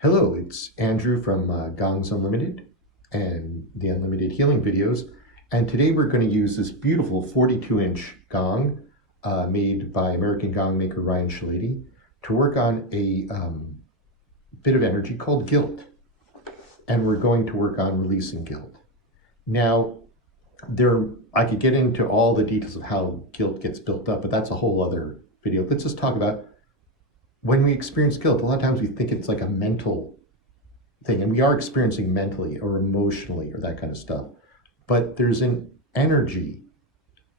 Hello, it's Andrew from Gongs Unlimited and the Unlimited Healing videos. And today we're going to use this beautiful 42-inch gong made by American gong maker Ryan Shelledy to work on a bit of energy called guilt. And we're going to work on releasing guilt. Now, I could get into all the details of how guilt gets built up, but that's a whole other video. Let's just talk about when we experience guilt. A lot of times we think it's like a mental thing, and we are experiencing mentally or emotionally or that kind of stuff. But there's an energy,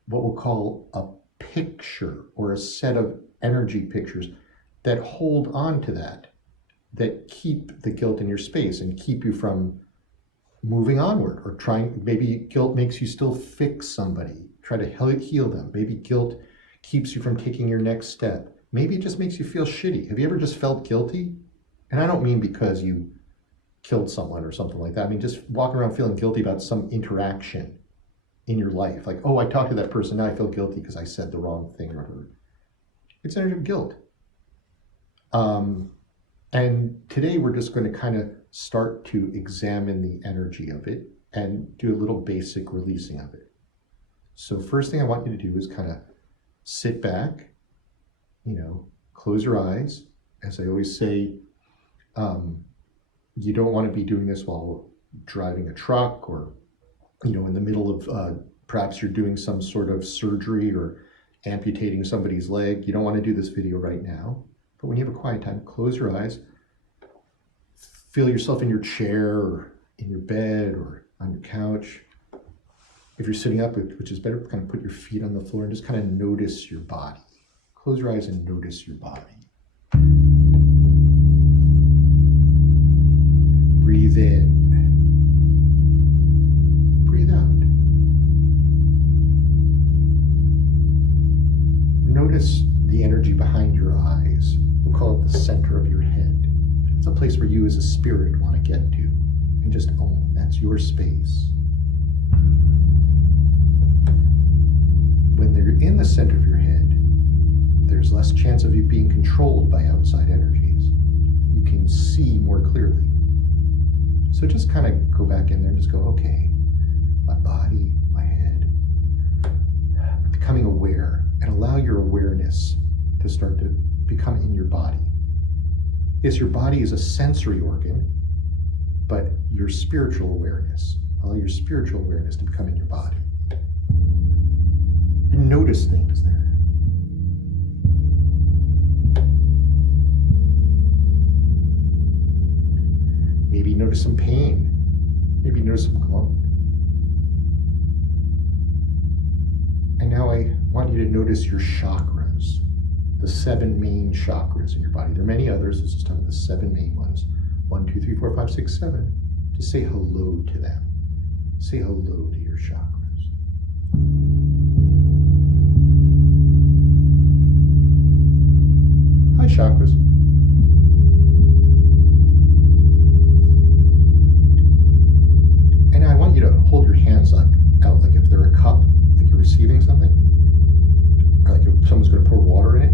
what we'll call a picture or a set of energy pictures that hold on to that keep the guilt in your space and keep you from moving onward or trying. Maybe guilt makes you still fix somebody, try to heal them. Maybe guilt keeps you from taking your next step. Maybe it just makes you feel shitty. Have you ever just felt guilty? And I don't mean because you killed someone or something like that. I mean, just walking around feeling guilty about some interaction in your life. Like, oh, I talked to that person, now I feel guilty because I said the wrong thing or whatever. It's energy of guilt. And today we're just going to kind of start to examine the energy of it and do a little basic releasing of it. So first thing I want you to do is kind of sit back, close your eyes. As I always say, you don't want to be doing this while driving a truck or, in the middle of, perhaps you're doing some sort of surgery or amputating somebody's leg. You don't want to do this video right now. But when you have a quiet time, close your eyes. Feel yourself in your chair or in your bed or on your couch. If you're sitting up, which is better, kind of put your feet on the floor and just kind of notice your body. Close your eyes and notice your body. Breathe in. Breathe out. Notice the energy behind your eyes. We'll call it the center of your head. It's a place where you as a spirit want to get to and just own. That's your space. When they're in the center of your head, there's less chance of you being controlled by outside energies. You can see more clearly. So just kind of go back in there and just go, okay, my body, my head, becoming aware, and allow your awareness to start to become in your body. Yes, your body is a sensory organ, but your spiritual awareness, allow your spiritual awareness to become in your body. And notice things there. Maybe notice some pain. Maybe notice some glow. And now I want you to notice your chakras, the 7 main chakras in your body. There are many others. Let's just talk about the 7 main ones. 1, 2, 3, 4, 5, 6, 7. Just say hello to them. Say hello to your chakras. Hi, chakras. And I want you to hold your hands out like if they're a cup, like you're receiving something, or like if someone's going to pour water in it.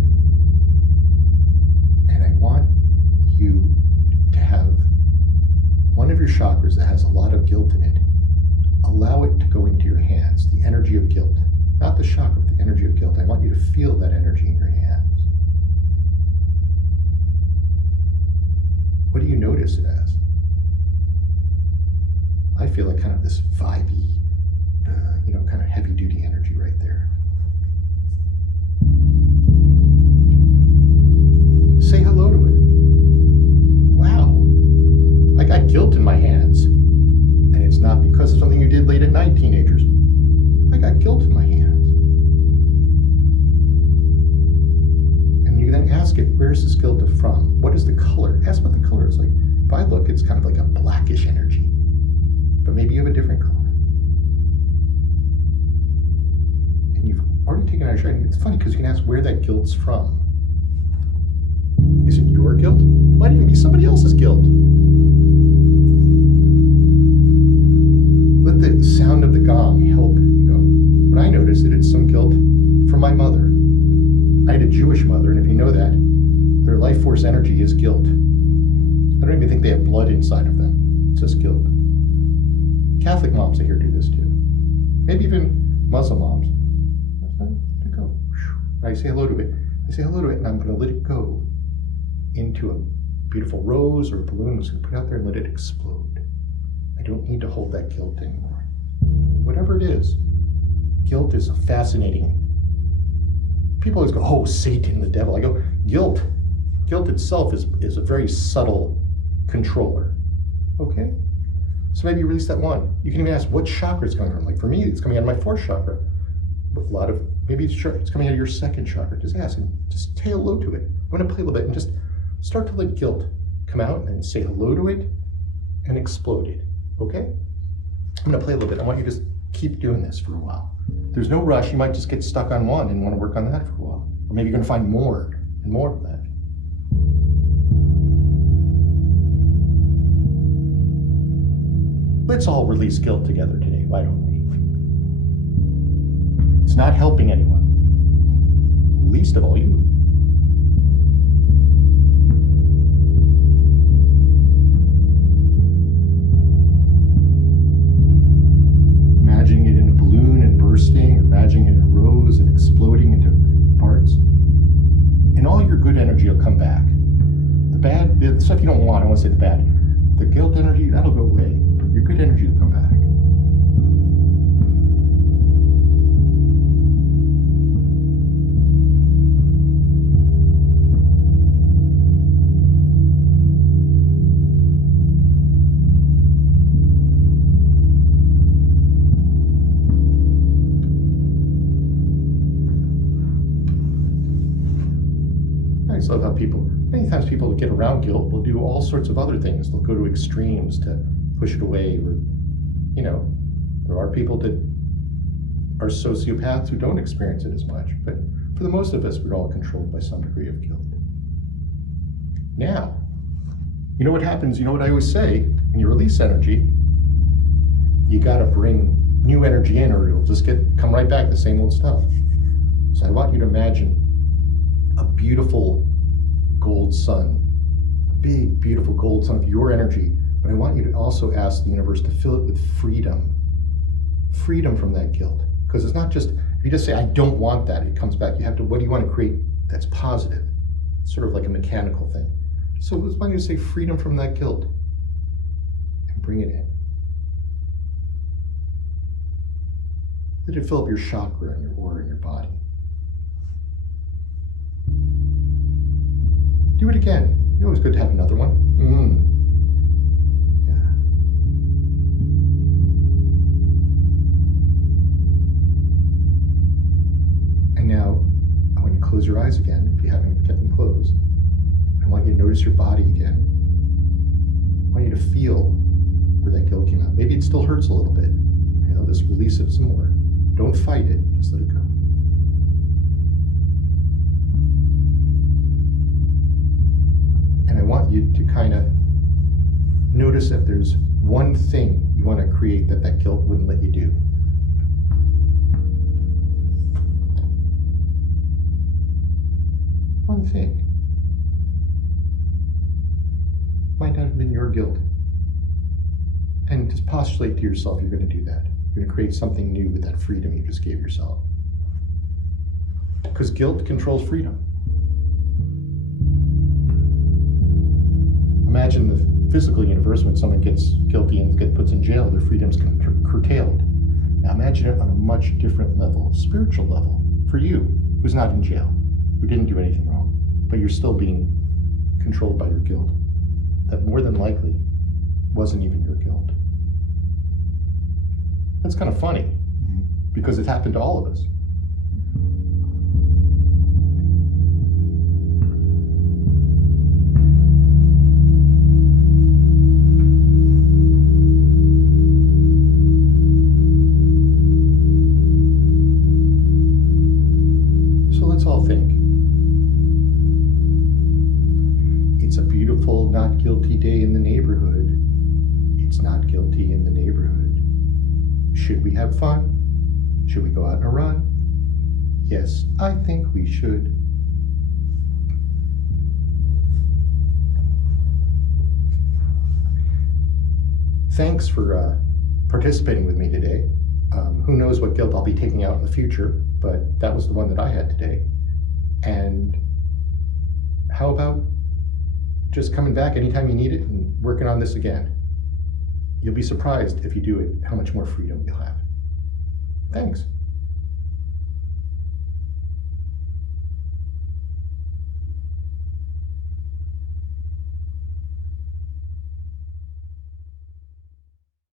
And I want you to have one of your chakras that has a lot of guilt in it. Allow it to go into your hands, the energy of guilt. Not the chakra, but the energy of guilt. I want you to feel that energy in your hands. What do you notice it as? I feel like kind of this vibey, kind of heavy-duty energy right there. Say hello to it. Wow, I got guilt in my hands. And it's not because of something you did late at night, teenagers. I got guilt in my hands. And you then ask it, where's this guilt from? What is the color? Ask what the color is like. If I look, it's kind of like a blackish energy. But maybe you have a different color. And you've already taken out a shot. It's funny because you can ask where that guilt's from. Is it your guilt? Might even be somebody else's guilt. Let the sound of the gong help you go. When I noticed it, it's some guilt from my mother. I had a Jewish mother, and if you know that, their life force energy is guilt. I don't even think they have blood inside of them. It's just guilt. Catholic moms I hear do this too. Maybe even Muslim moms. Let it go. I say hello to it. I say hello to it, and I'm going to let it go into a beautiful rose or a balloon. I'm just going to put it out there and let it explode. I don't need to hold that guilt anymore. Whatever it is, guilt is fascinating. People always go, oh, Satan, the devil. I go, guilt itself is a very subtle controller. Okay? So maybe you release that one. You can even ask what chakra is coming from. Like for me, it's coming out of my fourth chakra. With a lot of, maybe it's coming out of your second chakra. Just ask and just say hello to it. I'm going to play a little bit and just start to let guilt come out and say hello to it and explode it. Okay? I'm going to play a little bit. I want you to just keep doing this for a while. There's no rush. You might just get stuck on one and want to work on that for a while. Or maybe you're going to find more and more of that. Let's all release guilt together today, why don't we? It's not helping anyone, least of all you. Imagining it in a balloon and bursting, or imagining it in a rose and exploding into parts. And all your good energy will come back. The stuff you don't want, I want to say the bad. The guilt energy, that'll go away. Your good energy will come back. I just love how many times people get around guilt will do all sorts of other things. They'll go to extremes to push it away, or, there are people that are sociopaths who don't experience it as much, but for the most of us, we're all controlled by some degree of guilt. Now, you know what happens, you know what I always say, when you release energy, you gotta bring new energy in or it'll just come right back, the same old stuff. So I want you to imagine a beautiful gold sun, a big, beautiful gold sun of your energy. But I want you to also ask the universe to fill it with freedom. Freedom from that guilt. Because it's not just, if you just say, I don't want that, it comes back. You have to, what do you want to create that's positive? It's sort of like a mechanical thing. So I want you to say freedom from that guilt and bring it in. Let it fill up your chakra and your aura and your body. Do it again. It's always good to have another one. And now, I want you to close your eyes again, if you haven't kept them closed. I want you to notice your body again. I want you to feel where that guilt came out. Maybe it still hurts a little bit. Just release it some more. Don't fight it, just let it go. And I want you to kind of notice if there's one thing you want to create that guilt wouldn't let you do. One thing. Might not have been your guilt. And just postulate to yourself you're going to do that. You're going to create something new with that freedom you just gave yourself. Because guilt controls freedom. Imagine the physical universe when someone gets guilty and gets put in jail, their freedom's curtailed. Now imagine it on a much different level, spiritual level, for you, who's not in jail, who didn't do anything wrong, but you're still being controlled by your guilt. That more than likely wasn't even your guilt. That's kind of funny, because it happened to all of us. So let's all think. It's a beautiful, not guilty day in the neighborhood. It's not guilty in the neighborhood. Should we have fun? Should we go out on a run? Yes, I think we should. thanks for participating with me today. Who knows what guilt I'll be taking out in the future, but that was the one that I had today. And how about just coming back anytime you need it and working on this again? You'll be surprised if you do it, how much more freedom you'll have. Thanks.